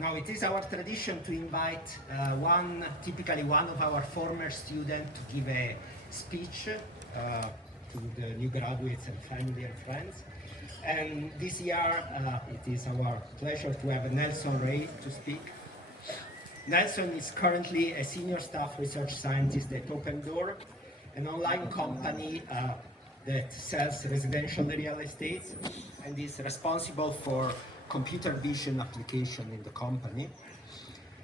Now, it is our tradition to invite typically one of our former students to give a speech to the new graduates and family and friends. And this year, it is our pleasure to have Nelson Ray to speak. Nelson is currently a senior staff research scientist at OpenDoor, an online company that sells residential real estate and is responsible for computer vision application in the company.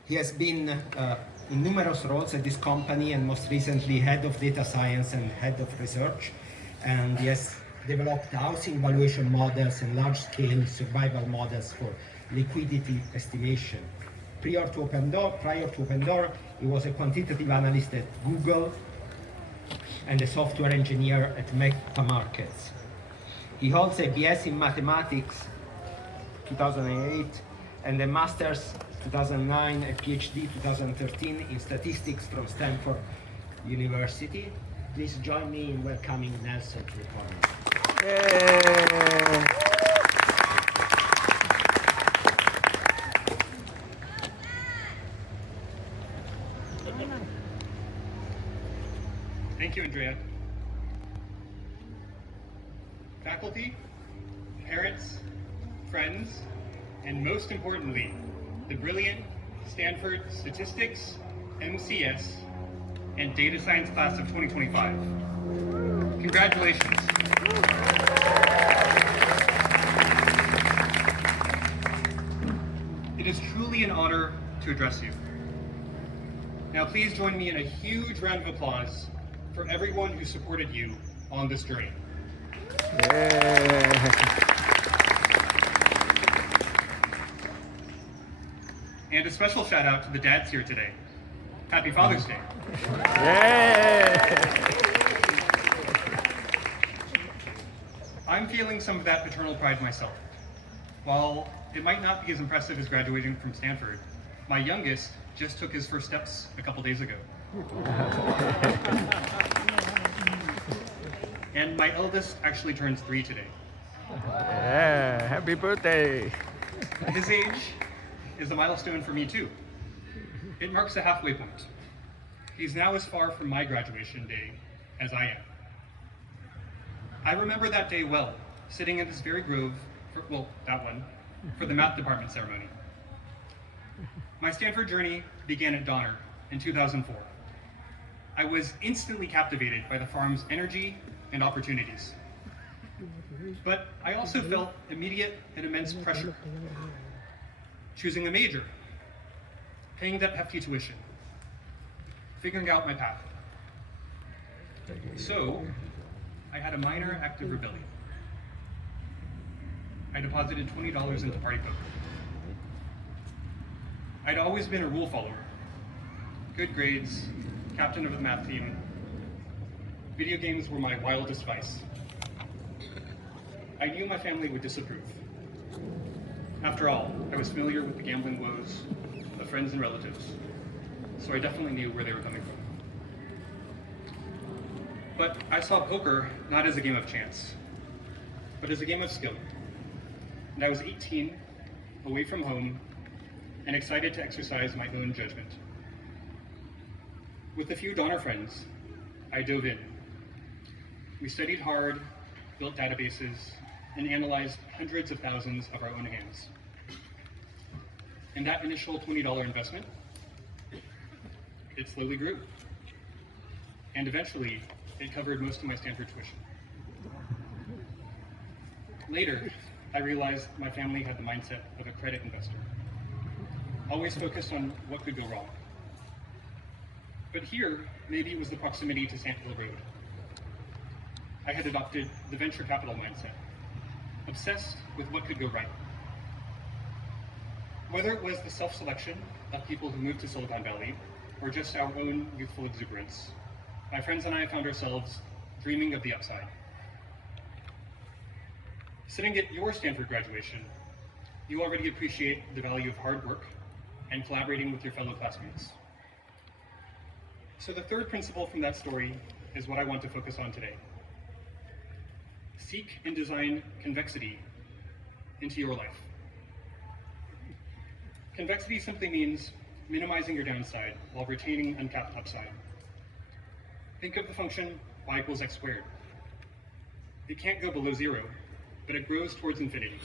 He has been in numerous roles at this company, and most recently head of data science and head of research. And he has developed housing valuation models and large-scale survival models for liquidity estimation. Prior to OpenDoor, he was a quantitative analyst at Google and a software engineer at Meta Markets. He holds a BS in mathematics 2008 and a master's 2009, a PhD 2013 in statistics from Stanford University. Please join me in welcoming Nelson to the podium. Yay. Thank you, Andrea. Faculty, parents, friends, and most importantly, the brilliant Stanford Statistics, MCS, and Data Science class of 2025. Congratulations. It is truly an honor to address you. Now please join me in a huge round of applause for everyone who supported you on this journey. Yeah. And a special shout out to the dads here today. Happy Father's Day. Yeah. I'm feeling some of that paternal pride myself. While it might not be as impressive as graduating from Stanford, my youngest just took his first steps a couple days ago. And my eldest actually turns 3 today. Yeah. Happy birthday. His age is a milestone for me too. It marks a halfway point. He's now as far from my graduation day as I am. I remember that day well, sitting in this very grove, for the math department ceremony. My Stanford journey began at Donner in 2004. I was instantly captivated by the farm's energy and opportunities. But I also felt immediate and immense pressure. Choosing a major, paying that hefty tuition, figuring out my path. So, I had a minor act of rebellion. I deposited $20 into party poker. I'd always been a rule follower. Good grades, captain of the math team. Video games were my wildest vice. I knew my family would disapprove. After all, I was familiar with the gambling woes of friends and relatives, so I definitely knew where they were coming from. But I saw poker not as a game of chance, but as a game of skill. And I was 18, away from home, and excited to exercise my own judgment. With a few Donner friends, I dove in. We studied hard, built databases, and analyzed hundreds of thousands of our own hands. And that initial $20 investment, it slowly grew. And eventually, it covered most of my Stanford tuition. Later, I realized my family had the mindset of a credit investor, always focused on what could go wrong. But here, maybe it was the proximity to Sand Hill Road. I had adopted the venture capital mindset, obsessed with what could go right. Whether it was the self-selection of people who moved to Silicon Valley, or just our own youthful exuberance, my friends and I found ourselves dreaming of the upside. Sitting at your Stanford graduation, you already appreciate the value of hard work and collaborating with your fellow classmates. So the third principle from that story is what I want to focus on today. Seek and design convexity into your life. Convexity simply means minimizing your downside while retaining uncapped upside. Think of the function y equals x squared. It can't go below 0, but it grows towards infinity.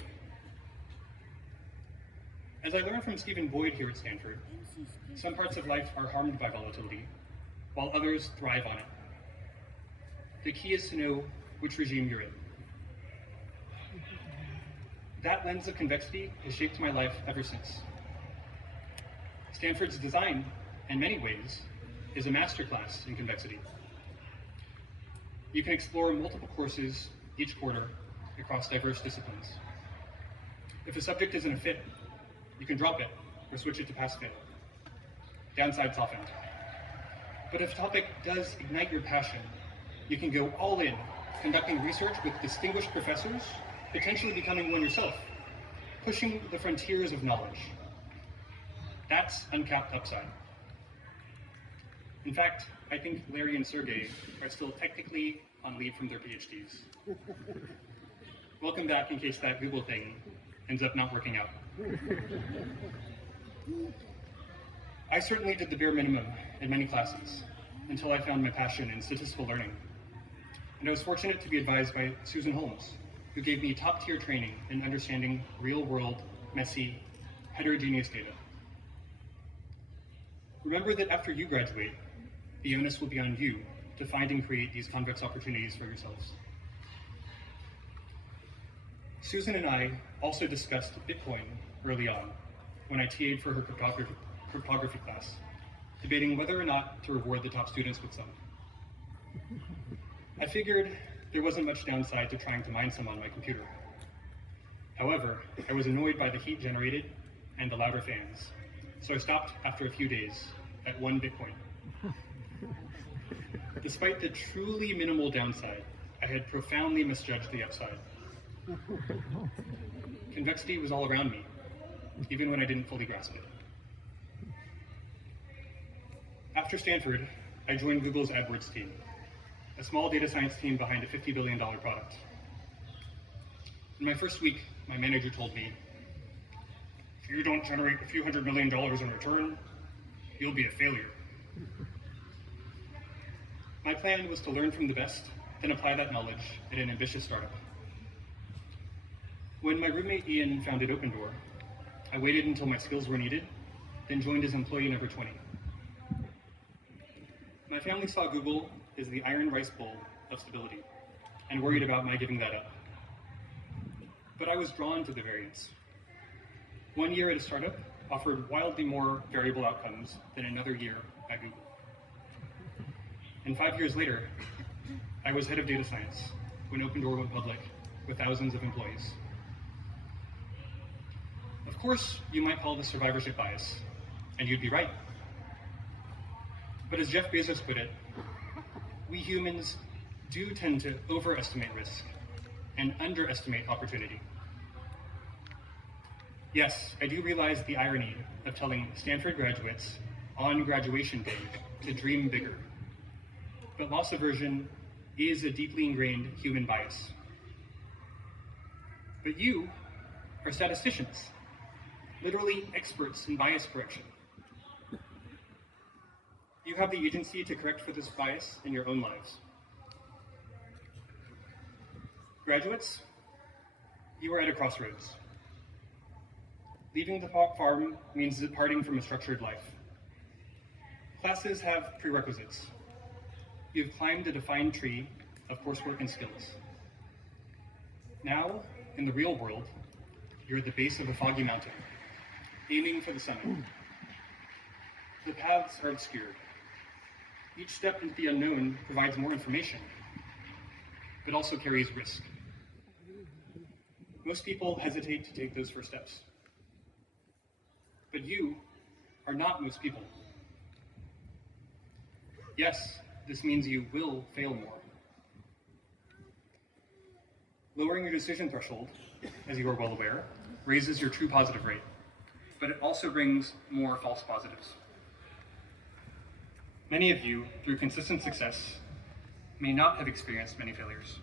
As I learned from Stephen Boyd here at Stanford, some parts of life are harmed by volatility, while others thrive on it. The key is to know which regime you're in. That lens of convexity has shaped my life ever since. Stanford's design, in many ways, is a masterclass in convexity. You can explore multiple courses each quarter across diverse disciplines. If a subject isn't a fit, you can drop it or switch it to pass fit. Downside softened. But if a topic does ignite your passion, you can go all in, conducting research with distinguished professors, potentially becoming one yourself, pushing the frontiers of knowledge. That's uncapped upside. In fact, I think Larry and Sergey are still technically on leave from their PhDs. Welcome back in case that Google thing ends up not working out. I certainly did the bare minimum in many classes until I found my passion in statistical learning. And I was fortunate to be advised by Susan Holmes, who gave me top-tier training in understanding real-world, messy, heterogeneous data. Remember that after you graduate, the onus will be on you to find and create these convex opportunities for yourselves. Susan and I also discussed Bitcoin early on when I TA'd for her cryptography class, debating whether or not to reward the top students with some. I figured there wasn't much downside to trying to mine some on my computer. However, I was annoyed by the heat generated and the louder fans, so I stopped after a few days at 1 Bitcoin. Despite the truly minimal downside, I had profoundly misjudged the upside. Convexity was all around me, even when I didn't fully grasp it. After Stanford, I joined Google's AdWords team, a small data science team behind a $50 billion product. In my first week, my manager told me, "If you don't generate a few $100 million in return, you'll be a failure." My plan was to learn from the best, then apply that knowledge at an ambitious startup. When my roommate Ian founded Opendoor, I waited until my skills were needed, then joined as employee number 20. My family saw Google as the iron rice bowl of stability and worried about my giving that up. But I was drawn to the variance. 1 year at a startup offered wildly more variable outcomes than another year at Google. And 5 years later, I was head of data science when Opendoor went public with thousands of employees. Of course, you might call this survivorship bias, and you'd be right. But as Jeff Bezos put it, we humans do tend to overestimate risk and underestimate opportunity. Yes, I do realize the irony of telling Stanford graduates on graduation day to dream bigger. But loss aversion is a deeply ingrained human bias. But you are statisticians, literally experts in bias correction. You have the agency to correct for this bias in your own lives. Graduates, you are at a crossroads. Leaving the farm means departing from a structured life. Classes have prerequisites. You've climbed a defined tree of coursework and skills. Now, in the real world, you're at the base of a foggy mountain, aiming for the summit. The paths are obscured. Each step into the unknown provides more information, but also carries risk. Most people hesitate to take those first steps. But you are not most people. Yes, this means you will fail more. Lowering your decision threshold, as you are well aware, raises your true positive rate, but it also brings more false positives. Many of you, through consistent success, may not have experienced many failures.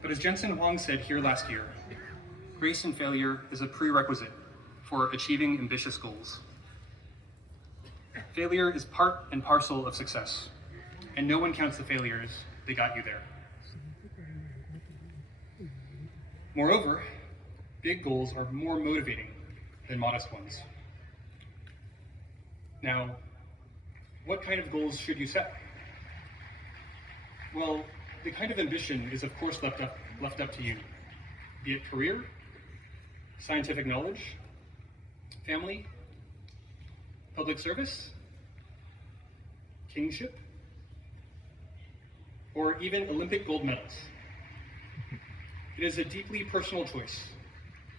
But as Jensen Huang said here last year, grace in failure is a prerequisite for achieving ambitious goals. Failure is part and parcel of success, and no one counts the failures that got you there. Moreover, big goals are more motivating than modest ones. Now, what kind of goals should you set? Well, the kind of ambition is of course left up to you, be it career, scientific knowledge, family, public service, kingship, or even Olympic gold medals. It is a deeply personal choice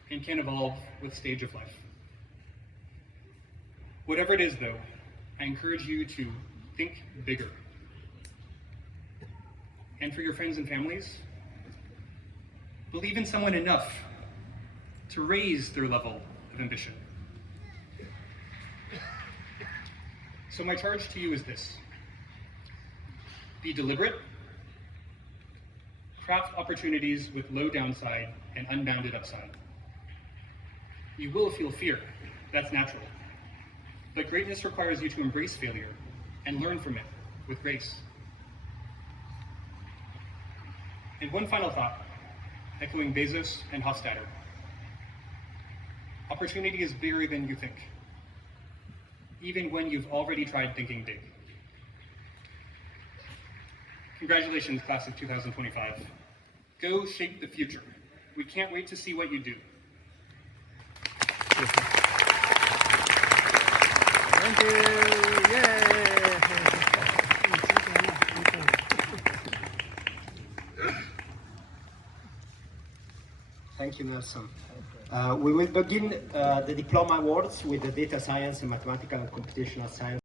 and can evolve with stage of life. Whatever it is though, I encourage you to think bigger. And for your friends and families, believe in someone enough to raise their level of ambition. So my charge to you is this: be deliberate, craft opportunities with low downside and unbounded upside. You will feel fear, that's natural. But greatness requires you to embrace failure and learn from it with grace. And one final thought, echoing Bezos and Hofstadter. Opportunity is bigger than you think, even when you've already tried thinking big. Congratulations, class of 2025. Go shape the future. We can't wait to see what you do. Thank you. Yay. Thank you, Nelson. We will begin the diploma awards with the data science and mathematical and computational science